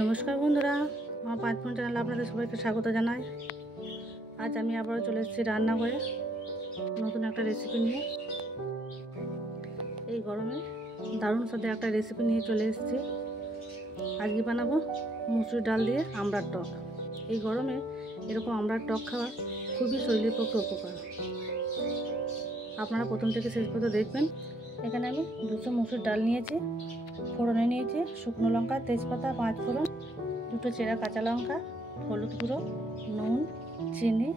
नमस्कार बंधुरा আমার 5 ফোন চ্যানেলে আপনাদের সবাইকে স্বাগত জানাই। আজ আমি আবারও চলে এসেছি রান্নাঘরে নতুন একটা রেসিপি নিয়ে। এই গরমে দারুণ স্বাদের একটা রেসিপি নিয়ে চলে এসেছি। আজকে বানাবো মুসুর ডাল দিয়ে আমড়ার টক। এই গরমে এরকম আমড়ার টক খাওয়া খুবই শরীরের পক্ষে উপকার। আপনারা প্রথম থেকে শেষ পর্যন্ত দেখবেন। এখানে আমি 200 মুসুর ডাল নিয়েছি, ফোড়নে নিয়েছি শুকনো লঙ্কা, তেজপাতা, 5 ফোড়ন, 2টো চেরা কাঁচা লঙ্কা, হলুদ গুঁড়ো, নুন, চিনি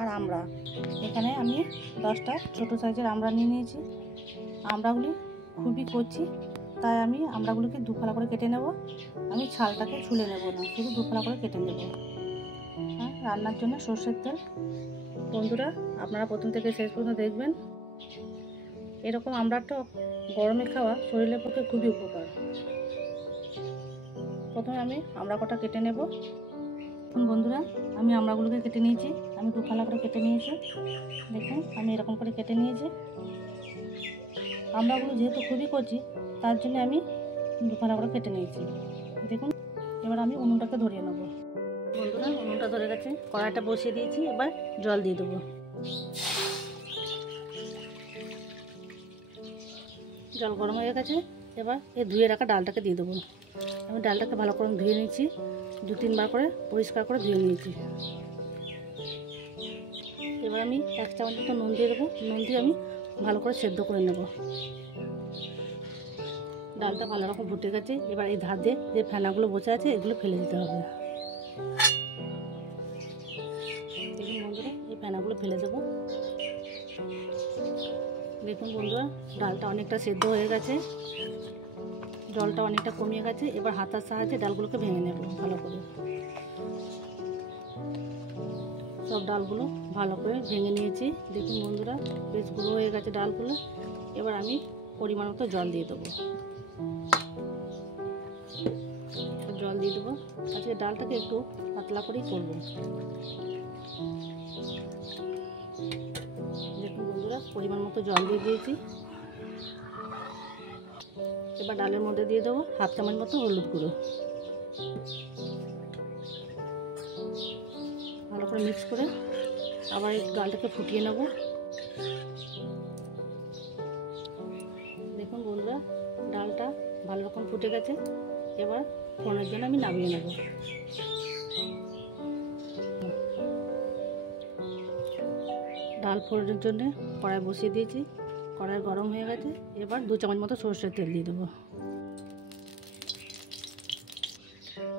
আর আমড়া। এখানে আমি 10টা ছোটো সাইজের আমড়া নিয়ে নিয়েছি। আমড়াগুলি খুবই কচি, তাই আমি আমড়াগুলোকে দুফালা করে কেটে নেব। আমি ছালটাকে ছুলে নেব না, শুধু দুফালা করে কেটে নেব। রান্নার জন্য সর্ষের তেল। বন্ধুরা আপনারা প্রথম থেকে শেষ পর্যন্ত দেখবেন। এরকম আমড়ার টক গরমে খাওয়া শরীরের পক্ষে খুবই উপকার। প্রথমে আমি আমড়া কটা কেটে নেব। বন্ধুরা আমি আমড়াগুলোকে কেটে নিয়েছি, আমি দুফালা করে কেটে নিয়েছি। দেখুন আমি এরকম করে কেটে নিয়েছি। আমড়াগুলো যেহেতু খুবই কচি, তার জন্য আমি দুফালা করে কেটে নিয়েছি। দেখুন এবার আমি উনুনটাকে ধরিয়ে নেব। বন্ধুরা উনুনটা ধরে গেছে, কড়াইটা বসিয়ে দিয়েছি। এবার জল দিয়ে দেবো। জল গরম হয়ে গেছে। এবার এই ধুয়ে রাখা ডালটাকে দিয়ে দেবো। আমি ডালটাকে ভালো করে ধুয়ে নিয়েছি, 2-3 বার করে পরিষ্কার করে ধুয়ে নিয়েছি। এবার আমি 1 চামচ মতো নুন দিয়ে দেবো। নুন দিয়ে আমি ভালো করে সেদ্ধ করে নেব। ডালটা ভালো রকম ফুটে গেছে। এবার এই ধার দিয়ে যে ফেনাগুলো বসে আছে এগুলো ফেলে দিতে হবে। দেখুন বন্ধুরা এই ফেনাগুলো ফেলে দেবো। দেখুন বন্ধুরা ডালটা অনেকটা সেদ্ধ হয়ে গেছে, জলটা অনেকটা কমিয়ে গেছে। এবার হাতার সাহায্যে ডালগুলোকে ভেঙে নেব ভালো করে। সব ডালগুলো ভালো করে ভেঙে নিয়েছি। দেখুন বন্ধুরা বেশ গুঁড়ো হয়ে গেছে ডালগুলো। এবার আমি পরিমাণ মতো জল দিয়ে দেবো। জল দিয়ে দেবো। আজকে ডালটাকে একটু পাতলা করেই করব। দেখুন বন্ধুরা পরিমাণ মতো জল দিয়ে দিয়েছি। এবার ডালের মধ্যে দিয়ে দেবো 1/2 চামচ মতো হলুদ গুঁড়ো। ভালো করে মিক্স করে আবার এই ডালটাকে ফুটিয়ে নেব। দেখুন বন্ধুরা ডালটা ভালো রকম ফুটে গেছে। এবার ফোড়নের জন্য আমি নামিয়ে নেব। ডাল ফোড়নের জন্য কড়াই বসিয়ে দিয়েছি। কড়াই গরম হয়ে গেছে। এবার 2 চামচ মতো সরষের তেল দিয়ে দেবো।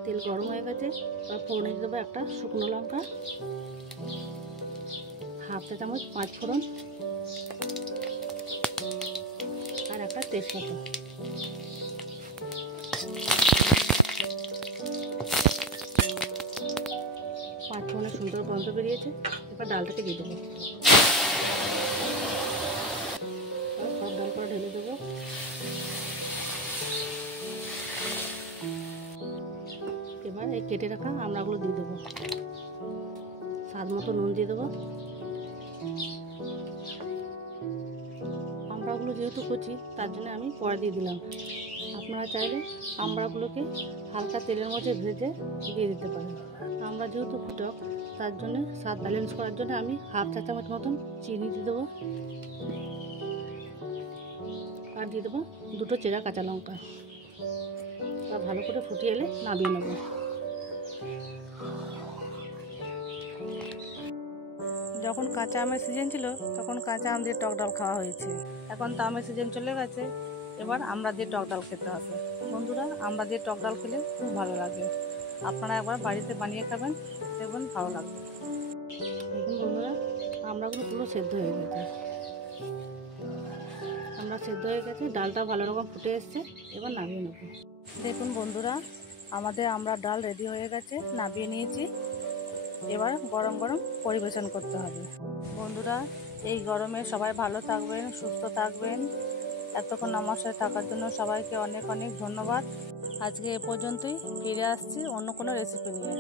তেল গরম হয়ে গেছে। এবার ফোড়নে দিয়ে দেবো একটা শুকনো লঙ্কা, 1/2 চা চামচ 5 ফোড়ন আর একটা তেজপাতা। 5 ফোড়নের সুন্দর গন্ধ বেরিয়েছে। এবার ডালটাকে দিয়ে দেবো। সব ডাল করে ঢেলে দেবো। এবার এই কেটে রাখা আমড়াগুলো দিয়ে দেবো। স্বাদ মতো নুন দিয়ে দেবো। আমড়াগুলো যেহেতু কচি তার জন্য আমি পরে দিয়ে দিলাম। আপনারা চাইলে আমড়াগুলোকে হালকা তেলের মধ্যে ভেজে দিয়ে দিতে পারেন। আমড়া যেহেতু টক তার জন্য স্বাদ ব্যালেন্স করার জন্য আমি 1/2 চা চামচ মতন চিনি দিয়ে দেবো। আর দিয়ে দেবো 2টো চেরা কাঁচা লঙ্কা। তা ভালো করে ফুটিয়ে এলে নামিয়ে নেব। যখন কাঁচা আমের সিজন ছিল তখন কাঁচা আম দিয়ে টক ডাল খাওয়া হয়েছে। এখন তো আমের সিজন চলে গেছে, এবার আমড়া দিয়ে টক ডাল খেতে হবে। বন্ধুরা আমড়া দিয়ে টক ডাল খেলে খুব ভালো লাগে। আপনারা একবার বাড়িতে বানিয়ে খাবেন, দেখবেন ভালো লাগবে। দেখুন বন্ধুরা আমড়াগুলো পুরো সেদ্ধ হয়ে গেছে। আমরা সেদ্ধ হয়ে গেছে, ডালটা ভালো রকম ফুটে এসছে। এবার নামিয়ে নেব। দেখুন বন্ধুরা আমাদের আমড়ার ডাল রেডি হয়ে গেছে, নামিয়ে নিয়েছি। এবার গরম গরম পরিবেশন করতে হবে। বন্ধুরা এই গরমে সবাই ভালো থাকবেন, সুস্থ থাকবেন। এতক্ষণ আমার সাথে থাকার জন্য সবাইকে অনেক অনেক ধন্যবাদ। আজকে এ পর্যন্তই, ফিরে আসছি অন্য কোনো রেসিপি নিয়ে।